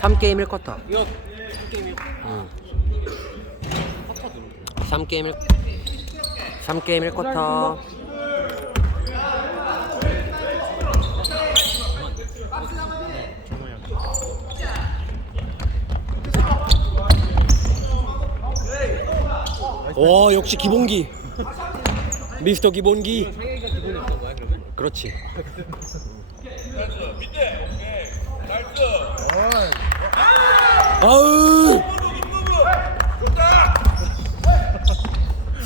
3게임 1쿼터. 이거 게임이요? 3게임 1쿼터. 오, 역시 기본기. 미스터 기본기. 상혁이가 기본에 있던 거야 그러면? 그렇지. 아우.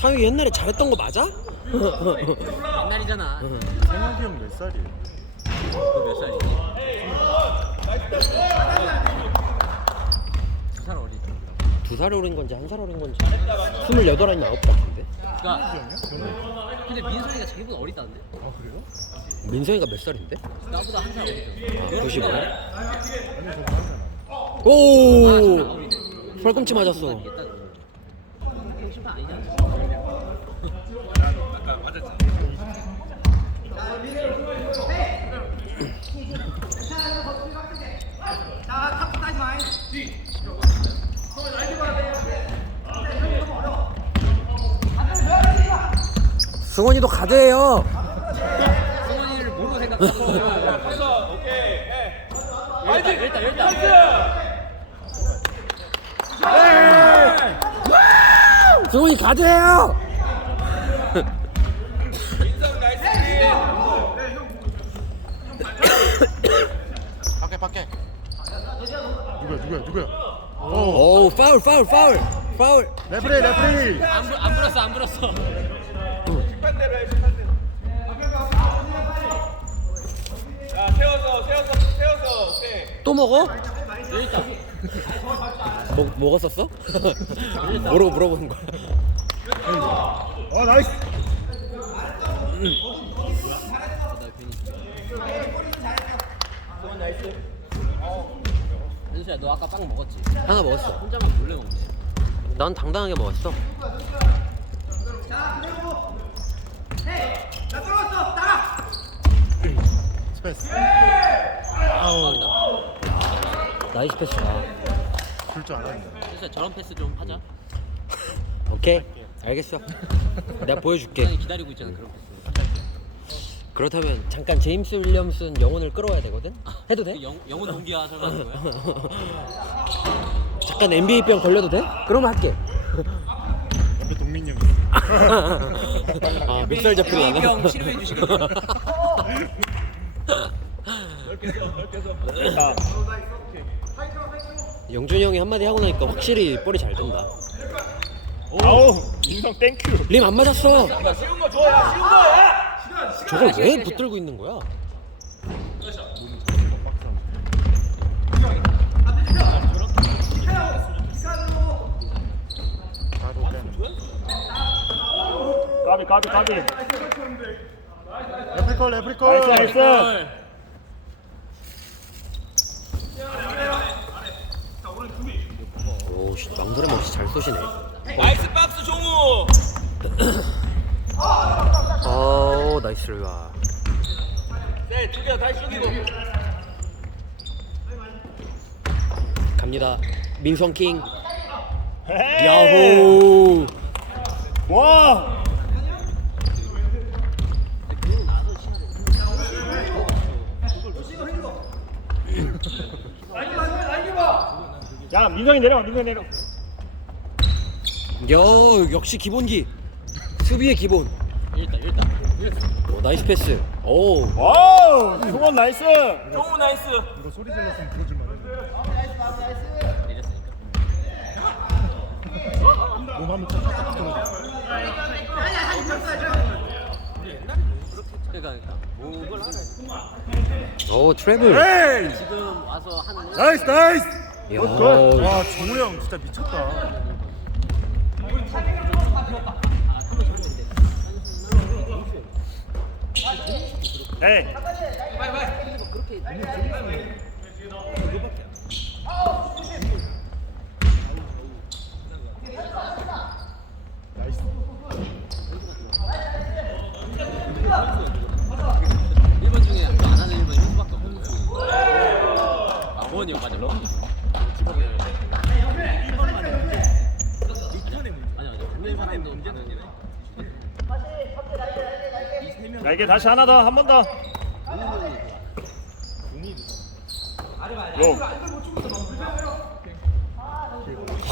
상혁이 옛날에 잘했던 거 맞아? 옛날이잖아. 생각이 형 몇 살이에요? 몇 살이지? 2살 어리지. 2살 어린 건지 1살 어린 건지 28 아니면 9 같은데? 그러니까 근데 민성이가 자기보다 어리다는데? 아 그래요? 민성이가 몇 살인데? 나보다 1살 어리잖아. 95? 아니 저거 하잖아. 오! 팔꿈치 맞았어. 형 심판 아니잖아. 승원이도 가드예요. 승원이를 뭐로 생각하고? 일단. 승원이 가드예요. 밖에. 누구야? 오, 파울. 레프리. 안 불었어. 자, 세워서, 오케이. 또 먹어? 일단. 먹었었어? 뭐라고 물어보는 거야? 나이스. 은수야 너 아까 빵 먹었지? 하나 먹었어. 혼자만 몰래 먹네. 난 당당하게 먹었어. 스페이스. 나이스 패스다. 줄줄 알았네. 은수야 저런 패스 좀 하자. 오케이, 알겠어. 내가 보여줄게. 굉장히 기다리고 있잖아 그런 패스. 그렇다면 잠깐 제임스 윌리엄슨 영혼을 끌어와야 되거든? 해도 돼? 영혼 동기화 설마 하는 거야? 잠깐 NBA병 걸려도 돼? 그러면 할게. 옆에 동민이 형. 아, 멱살 잡히네. A병 치료해 주시겠다. 영준이 형이 한마디 하고 나니까 확실히 볼이 잘 든다. 아우, 민성 땡큐. 림 안 맞았어. 쉬운 거 줘야, 쉬운 거야! 저걸 왜 붙들고 있는 거야? 까비. 레프리콜. 나이스. 오, 씨, 망설임 없이 잘 쏘시네. 나이스 박스 종우! 오, 나이스 와. 네, 두 개다 다시 숙이고. 갑니다. 민성킹. 야호. 와. 야, 민성이 내려. 역시 기본기. 수비의 기본. 일단. 오, 나이스 패스. 오. 와우, 승원 나이스. 종우 나이스! 이거 소리 질렀으면 들어줄만 했는데. 내렸으니까. 몸 한번 쫙쫙 들어줘. 그러니까 목을 하네. 오, 트래블. 지금 와서 하는 나이스. 야. 와, 정우 형 진짜 미쳤다. 에이. 나이스. 1번 중에 안 하는 1번이 현수밖에 없는 거야. 런이요 맞아 런. 맞는 사람도 문제는 날개 다시 하나 더, 한 번 더. 로.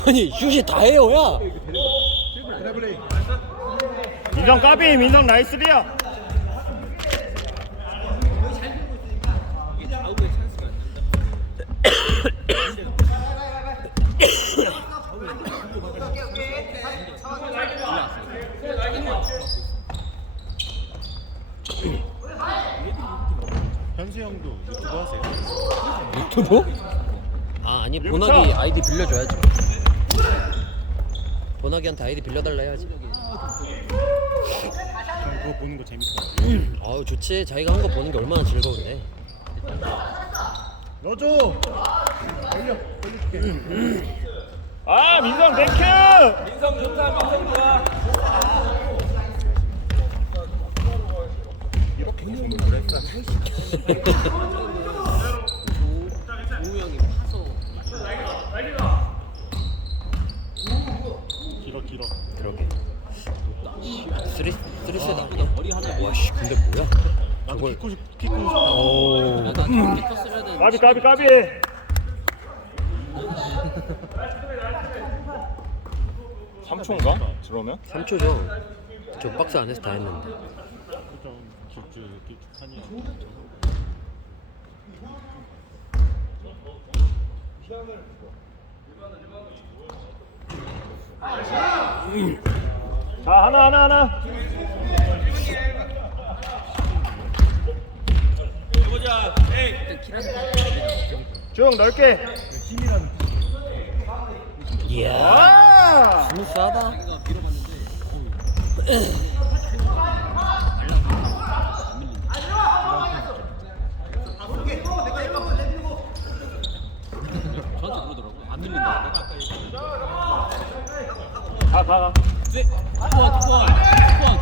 아니 슛이 다 해요 야. 드래블레이. 민성 까비, 민성 나이스리야. 현수 형도 유튜브 하세요? 유튜브? 아 아니 이거 보나기 쳐. 아이디 빌려줘야지. 보나기한테 아이디 빌려달라 해야지. 그거 보는 거 재밌어. 아우 좋지. 자기가 한 거 보는 게 얼마나 즐거운데. 넣어줘. 걸려. 아, 민성 땡큐. 민성 좋다 민성 좋아 이렇게 보는 걸 했어. 조우 형이 파서 길어. 그러게. 쓰리셋 아니야? 머리 하나 와씨 근데 뭐야? 나도 저걸 킥고 싶어. 오. 나 저렇게 컸으면은 까비. 3초인가? 들어오면? 3초죠. 저 박스 안에서 다 했는데. 좀 길쭉하니. 자, 하나. 해보자 에이 쭉 넓게. 힘이라는. 이야. 와. 스무스하다. 저한테 그러더라고 안 밀린다. 가. 네.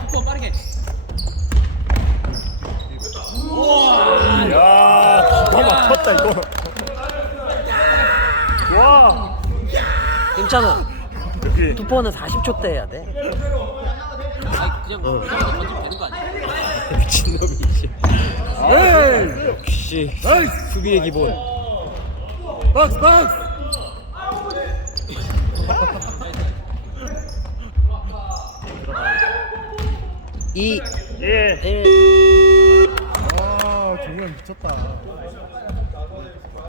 투포 빠르게. 야, 기가 막혔다 이거. 와. 괜찮아. 여기. 투포는 40초 때 해야 돼. 아니 그냥 던지면 되는 거 아니야? 미친놈이지. 에이! 역시 수비의 기본. 박스. 이 예. 1. 아, 종현 미쳤다.